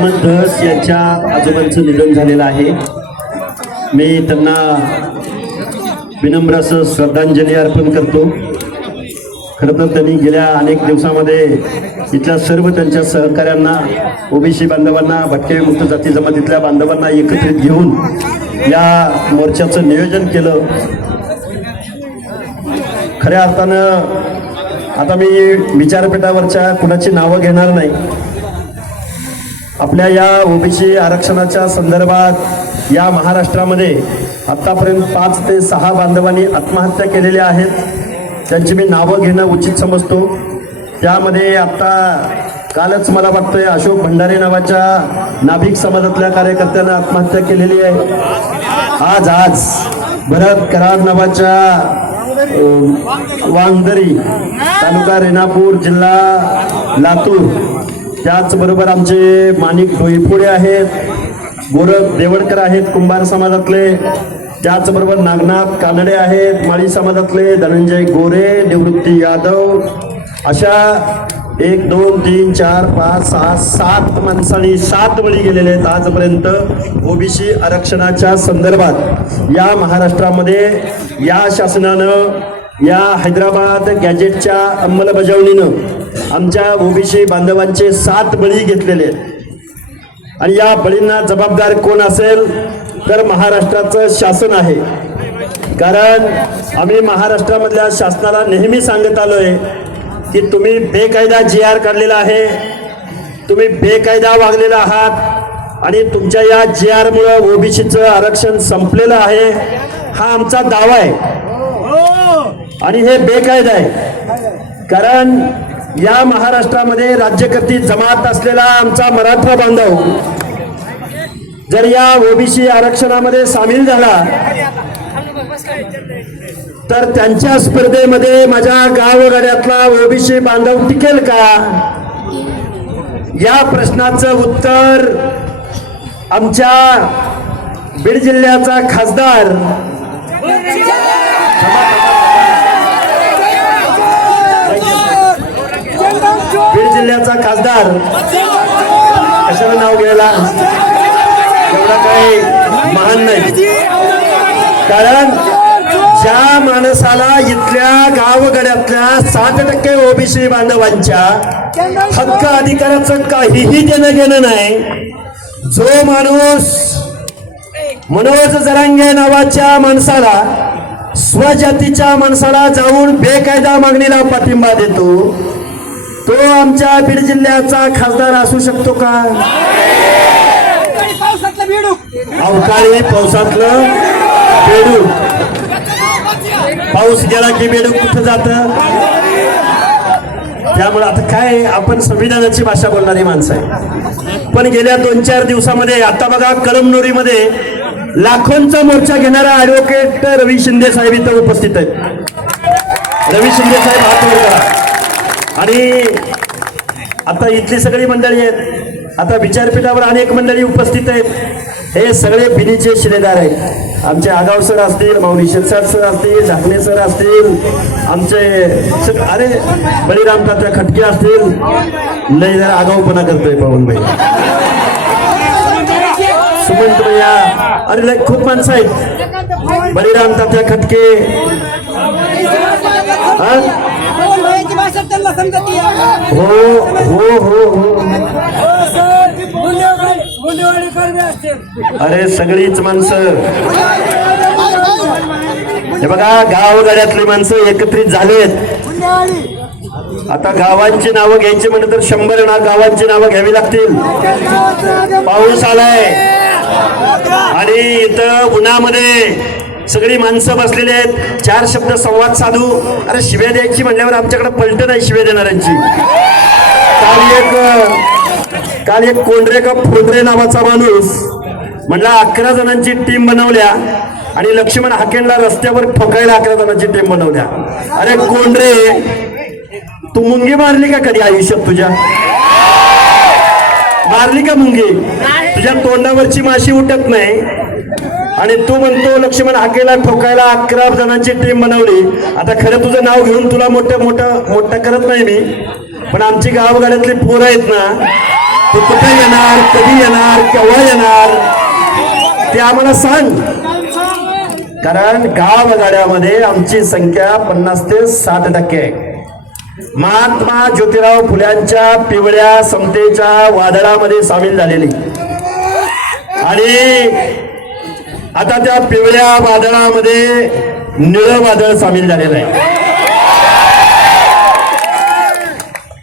अहमद धस यांच्या आजोबांचं निधन झालेलं आहे. मी त्यांना विनम्र असं श्रद्धांजली अर्पण करतो. खरं तर त्यांनी गेल्या अनेक दिवसामध्ये इथल्या सर्व त्यांच्या सहकाऱ्यांना ओबीसी बांधवांना भटके मुक्त जाती जमातीतल्या बांधवांना एकत्रित घेऊन या मोर्चाचं नियोजन केलं. खऱ्या अर्थानं आता मी विचारपीठावरच्या कुणाची नावं घेणार नाही. आपल्या या ओबीसी आरक्षणाच्या संदर्भात या महाराष्ट्रामध्ये आत्तापर्यंत पाच ते सहा बांधवांनी आत्महत्या केलेल्या आहेत. त्यांची मी नावं घेणं उचित समजतो. त्यामध्ये आत्ता कालच मला वाटतंय अशोक भंडारे नावाच्या नाभिक समाजातल्या कार्यकर्त्यानं आत्महत्या केलेली आहे. आज आज भरत कराड नावाच्या वांगदरी तालुका रेणापूर जिल्हा लातूर त्याचबरोबर आमचे माणिक डोईफोडे आहेत गोरख देवडकर आहेत कुंभार समाजातले त्याचबरोबर नागनाथ कानडे आहेत माळी समाजातले धनंजय गोरे निवृत्ती यादव अशा एक दोन तीन चार पाच सहा सात माणसांनी सात बळी गेलेले आहेत आजपर्यंत ओबीसी आरक्षणाच्या संदर्भात. या महाराष्ट्रामध्ये या शासनानं या हैदराबाद गॅजेटच्या अंमलबजावणीनं आमच्या ओबीसी बांधवांचे सात बळी घेतलेले आहेत. आणि या बळींना जबाबदार कोण असेल तर महाराष्ट्राचं शासन आहे. कारण आम्ही महाराष्ट्रामधल्या शासनाला नेहमी सांगत आलोय की तुम्ही बेकायदा जी आर काढलेला आहे तुम्ही बेकायदा वागलेला आहात आणि तुमच्या या जी आरमुळं ओबीसीचं आरक्षण संपलेलं आहे हा आमचा दावा आहे. आणि हे बेकायदा आहे. कारण या महाराष्ट्रामध्ये राज्यकर्ती जमात असलेला आमचा मराठा बांधव जर या ओबीसी आरक्षणामध्ये सामील झाला तर त्यांच्या स्पर्धेमध्ये माझ्या गावगाड्यातला ओबीसी बांधव टिकेल का? या प्रश्नाचं उत्तर आमच्या बीड जिल्ह्याचा खासदार बीड जिल्ह्याचा खासदार. कशाला नाव घ्यायला? एवढा काही महान नाही. कारण ज्या माणसाला इथल्या गावगड्यातल्या साठ टक्के ओबीसी बांधवांच्या हक्क अधिकाराचं काहीही देणं घेणं नाही जो माणूस मनोज जरांगे नावाच्या माणसाला स्वजातीच्या माणसाला जाऊन बेकायदा मागणीला पाठिंबा देतो तो आमच्या बीड जिल्ह्याचा खासदार असू शकतो का? अवकाळी पावसातलं? बेडूक पाऊस गेला की बेडूक कुठं जात? त्यामुळे आता काय आपण संविधानाची भाषा बोलणारी माणसं आहे. पण गेल्या दोन चार दिवसामध्ये आता बघा कळमनुरीमध्ये लाखोंचा मोर्चा घेणारा ऍडव्होकेट रवी शिंदे साहेब इथं उपस्थित आहेत. रवी शिंदे साहेब हात करा. आणि आता इथली सगळी मंडळी आहेत. आता विचारपीठावर अनेक मंडळी उपस्थित आहेत. हे सगळे बिनीचे शिलेदार आहेत. आमचे आगाव सर असतील माऊली शिरसाट सर असतील ढाकणे सर असतील आमचे अरे बळीराम तात्या खटके असतील. लय जरा आगाऊपणा करतोय पवनभाई सुमंत भैया अरे लय खूप माणसं आहेत. बळीराम तात्या खटके. हा? त्यांना समजत हो हो हो हो. असते अरे सगळीच माणसं. हे बघा गावगाड्यातली माणसं एकत्रित झालेत. आता गावांची नावं घ्यायची म्हणलं तर शंभर ना गावांची नावं घ्यावी लागतील. पाऊस आलाय. आणि इथं उन्हामध्ये सगळी माणसं बसलेली आहेत. चार शब्द संवाद साधू. अरे शिव्या द्यायची म्हणल्यावर आमच्याकडे पलट नाही शिव्या देणाऱ्यांची. काल एक काल एक कोंडरे का फोंडरे नावाचा माणूस म्हणला अकरा जणांची टीम बनवल्या आणि लक्ष्मण हाकेंडला रस्त्यावर ठोकायला अकरा जणांची टीम बनवल्या. अरे कोंडरे तू मुंगी मारली का कधी आयुष्यात तुझ्या? मारली का मुंगी? तुझ्या तोंडावरची माशी उठत नाही. आणि तू म्हणतो लक्ष्मण हाकेला ठोकायला अकरा जणांची टीम बनवली. आता खरं तुझं नाव घेऊन तुला मोठं मोठं मोठं करत नाही मी पण आमची गावगाड्यातली पोरं आहेत ना तू कुठे येणार कधी येणार केव्हा येणार ते आम्हाला सांग. कारण गावगाड्यामध्ये आमची संख्या पन्नास ते साठ टक्के आहे. महात्मा ज्योतिराव फुल्यांच्या पिवळ्या समतेच्या वादळामध्ये सामील झालेली. आणि आता त्या पिवळ्या वादळामध्ये निळं वादळ सामील झालेलं आहे.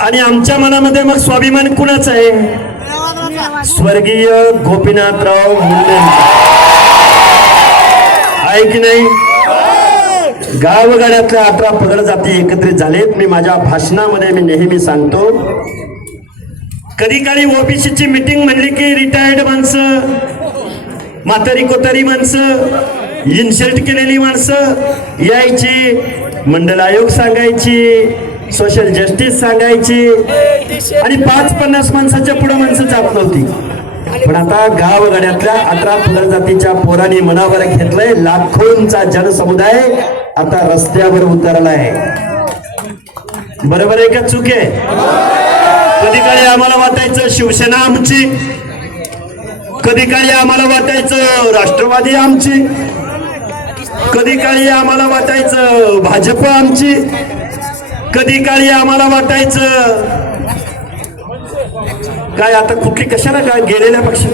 आणि आमच्या मनामध्ये मग स्वाभिमान कुणाच आहे? स्वर्गीय गोपीनाथराव मुंडे. आहे की नाही. गावगाड्यातल्या अठरा पगड जाती एकत्रित झालेत. मी माझ्या भाषणामध्ये मी नेहमी सांगतो. कधी काळी ओबीसीची मिटिंग म्हणली की रिटायर्ड माणसं म्हातारी कोतारी माणसं इन्सल्ट केलेली माणसं यायची मंडल आयोग सांगायची सोशल जस्टिस सांगायची आणि पाच पन्नास माणसाच्या पुढे माणसं जात नव्हती पण आता गावगाड्यातल्या अठरा पगड जातीच्या पोरांनी मनावर घेतलंय लाखोंचा जनसमुदाय आता रस्त्यावर उतरलाय. बरोबर आहे का चूक आहे? कधी काळी आम्हाला वाटायचं शिवसेना आमची कधी काळी आम्हाला वाटायचं राष्ट्रवादी आमची. कधी काळी आम्हाला वाटायचं भाजप आमची. कधी काळी आम्हाला वाटायचं काय आता कुठली कशाला काय गेलेल्या पक्षी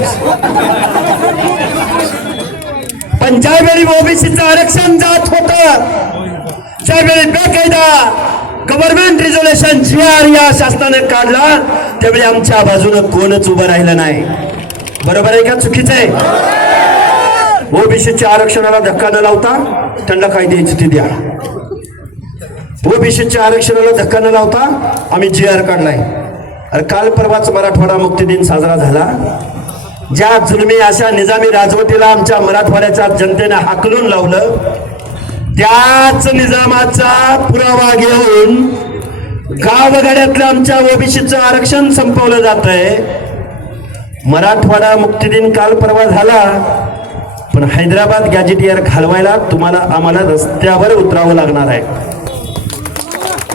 पण ज्यावेळी ओबीसीचं आरक्षण जात होत त्यावेळी बेकायदा गव्हर्नमेंट रिझोल्युशन जी आर या शासनाने काढला त्यावेळी आमच्या बाजूनं कोणच उभं राहिलं नाही. बरोबर आहे का? चुकीचं आहे. ओबीसीच्या आरक्षणाला धक्का न लावता त्यांना काय द्यायचं ते द्या ओबीसीच्या आरक्षणाला धक्का न लावता आम्ही जी आर काढलाय. अरे काल परवाच मराठवाडा मुक्ती दिन साजरा झाला. ज्या जुलमी अशा निजामी राजवटीला आमच्या मराठवाड्याच्या जनतेने हाकलून लावलं त्याच निजामाचा पुरावा घेऊन गावगाड्यातलं आमच्या ओबीसीचं आरक्षण संपवलं जात आहे मराठवाडा मुक्तिदिन काल परवा झाला. पण हैदराबाद गॅजेटियर घालवायला तुम्हाला आम्हाला रस्त्यावर उतरावं लागणार आहे.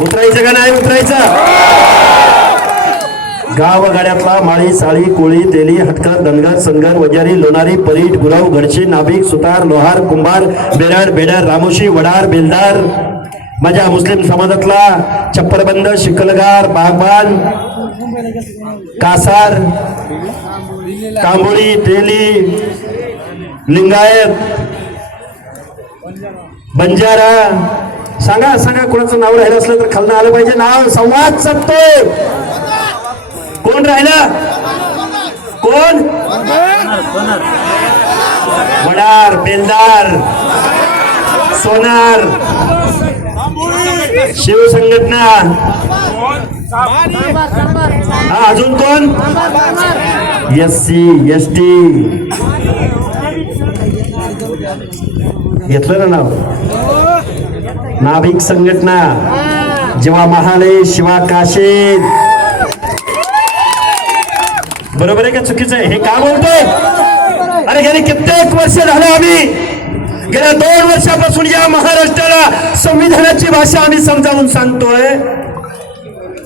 उतरायचं का नाही? उतरायचं. गावगाड्यातला माळी साळी कोळी तेली हटकर दनगर सनगर वजारी लोणारी परीट गुरव घडशी नाभिक सुतार लोहार कुंभार बेराड बेडार रामोशी वडार बेलदार माझ्या मुस्लिम समाजातला चप्परबंद शिकलगार बागबान कासार कांबोळी तेली लिंगायत बंजारा. सांगा सांगा कोणाचं नाव राहिलं असलं तर खालनं आलं पाहिजे. नाव संवाद साधतोय. कोण राहिला? कोण? वडार बेलदार. सोनार. शिवसंघटना. हा अजून कोण? S C S T. घेतलं ना नाव? नाभिक संघटना. जेव्हा महाले शिवा काशे बरोबर आहे का चुकीचं आहे? हे का बोलतोय? अरे गेली कित्येक वर्ष झालं आम्ही गेल्या दोन वर्षापासून या महाराष्ट्राला संविधानाची भाषा आम्ही समजावून सांगतोय.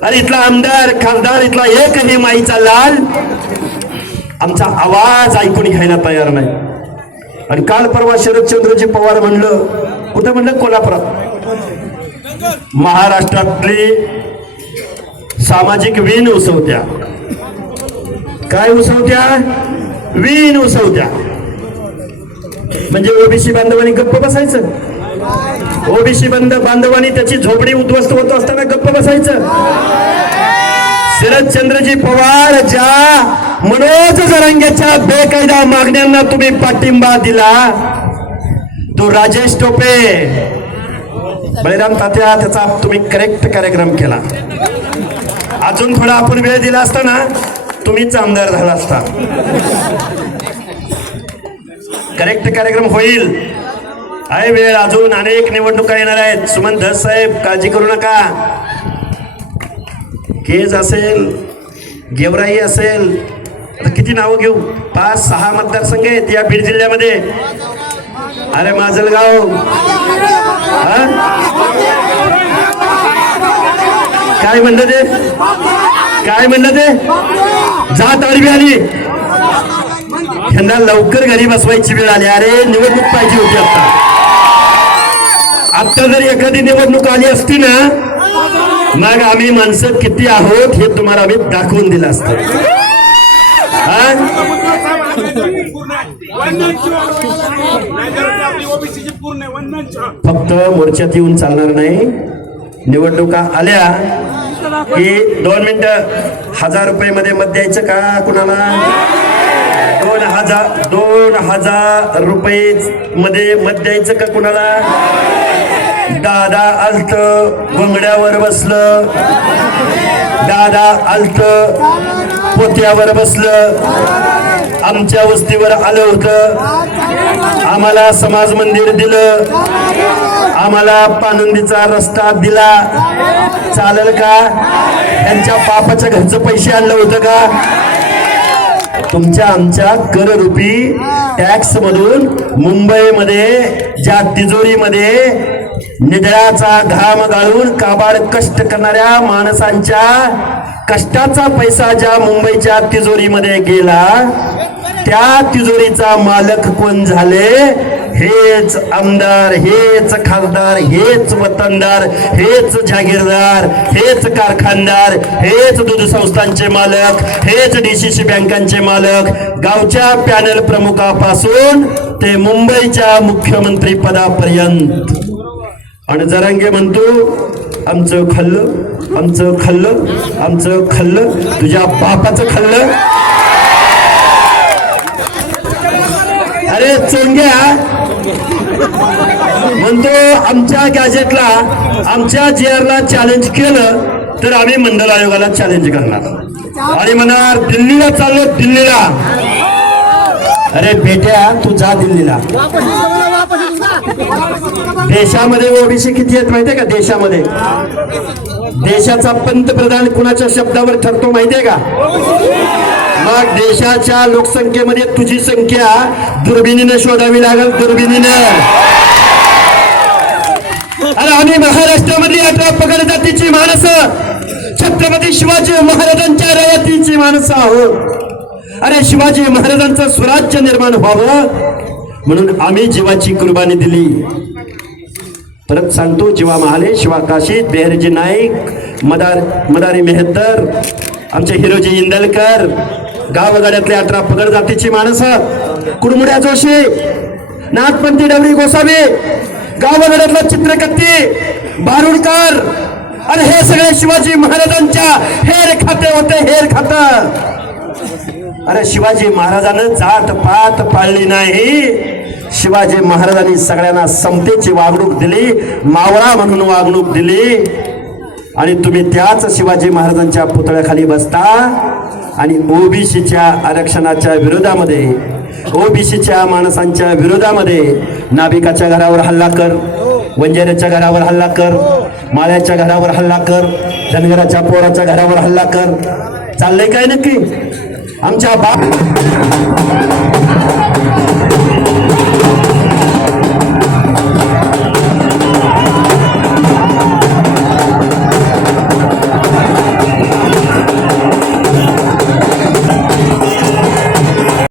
अरे इथला आमदार खासदार इथला एकही माईचा लाल आमचा आवाज ऐकून घ्यायला तयार नाही. आणि काल परवा शरदचंद्रजी पवार म्हणलं कुठे म्हणलं? कोल्हापुरात. महाराष्ट्रातली सामाजिक वीण उसवत्या. काय उसवत्या? वीण उसवत्या. म्हणजे ओबीसी बांधवांनी गप्प बसायचं? ओबीसी बंद बांधवांनी त्याची झोपडी उद्ध्वस्त होत असताना गप्प बसायचं? शरदचंद्रजी पवार ज्या मनोज जरांगेच्या बेकायदा मागण्यांना तुम्ही पाठिंबा दिला तो राजेश टोपे. बळीराम तात्या त्याचा तुम्ही करेक्ट कार्यक्रम केला. अजून थोडा आपण वेळ दिला असता ना तुम्हीच आमदार झाला असता. करेक्ट कार्यक्रम होईल. आहे वेळ. अजून अनेक निवडणुका येणार आहेत. सुमन धस साहेब काळजी करू नका. केज असेल गेवराई असेल आता किती नावं घेऊ? पाच सहा मतदारसंघ आहेत या बीड जिल्ह्यामध्ये. अरे माजलगाव. काय म्हणलं ते? काय म्हणलं ते? जात आडवी आली. यांना लवकर घरी बसवायची वेळ आली. अरे निवडणूक पाहिजे होती आता. आता जर एखादी निवडणूक आली असती ना मग आम्ही माणसं किती आहोत हे तुम्हाला आम्ही दाखवून दिलं असतं. फक्त मोर्चात येऊन चालणार नाही. निवडणुका आल्या की दोन मिनिटं हजार रुपये मध्ये मत द्यायचं का कुणाला? दोन हजार दोन हजार रुपये मध्ये मत द्यायचं का कुणाला? दादा आलत बंगड्यावर बसलं. दादा आलत पोत्यावर बसलं. आमच्या वस्तीवर आलं होतं. आम्हाला समाज मंदिर दिलं. आम्हाला पानंदीचा रस्ता दिला. चालेल का? त्यांच्या बापाच्या घरचं पैसे आणलं होतं का? तुमच्या आमच्या कररूपी टॅक्स मधून मुंबईमध्ये ज्या तिजोरीमध्ये निधळाचा घाम गाळून काबाड कष्ट करणाऱ्या माणसांच्या कष्टाचा पैसा ज्या मुंबईच्या तिजोरीमध्ये गेला त्या तिजोरीचा मालक कोण झाले? हेच आमदार हेच खासदार हेच वतनदार हेच जागीरदार हेच कारखानदार हेच दूध संस्थांचे मालक हेच डीसीसी बँकांचे मालक गावच्या पॅनल प्रमुखापासून ते मुंबईच्या मुख्यमंत्री पदापर्यंत. आणि जरांगे म्हणतो आमचं खाल्लं आमचं खाल्लं आमचं खाल्लं तुझ्या बापाचं खाल्लं. अरे चोंग्या म्हणतो आमच्या गॅजेटला आमच्या जे आरला चॅलेंज केलं तर आम्ही मंडल आयोगाला चॅलेंज करणार. आणि म्हणणार दिल्लीला चाललो दिल्लीला. अरे बेट्या तू जा दिल्लीला. देशामध्ये ओबीसी किती आहेत माहितीये का? देशामध्ये. देशाचा पंतप्रधान कुणाच्या शब्दावर ठरतो माहितीये का? मग देशाच्या लोकसंख्येमध्ये तुझी संख्या दुर्बिणीने शोधावी लागेल दुर्बिणीने. अरे आम्ही महाराष्ट्रामध्ये अठरा पगड जातीची माणसं. छत्रपती शिवाजी महाराजांच्या रयतीची माणसं आहोत. अरे शिवाजी महाराजांचं स्वराज्य निर्माण व्हावं म्हणून आम्ही जीवाची कुर्बानी दिली. परत सांगतो जीवा महाले शिवा काशीद बेहरजी नाईक मदार मदारी मेहतर आमचे हिरोजी इंदलकर गावगाड्यातले अठरा पगड जातीची माणसं. कुडमुड्या जोशी नाथपंथी डवरी गोसावी गावगाड्यातला चित्रकत्ती बारुडकर आणि हे सगळे शिवाजी महाराजांच्या हेर खाते होते हेर खात. अरे शिवाजी महाराजानं जात पात पाळली नाही. शिवाजी महाराजांनी सगळ्यांना समतेची वागणूक दिली मावळा म्हणून वागणूक दिली. आणि तुम्ही त्याच शिवाजी महाराजांच्या पुतळ्याखाली बसता आणि ओबीसीच्या आरक्षणाच्या विरोधामध्ये ओबीसीच्या माणसांच्या विरोधामध्ये नाभिकाच्या घरावर हल्ला कर वंजाऱ्याच्या घरावर हल्ला कर माळ्याच्या घरावर हल्ला कर धनगराच्या पोराच्या घरावर हल्ला कर. चाललंय काय नक्की? आमच्या बाप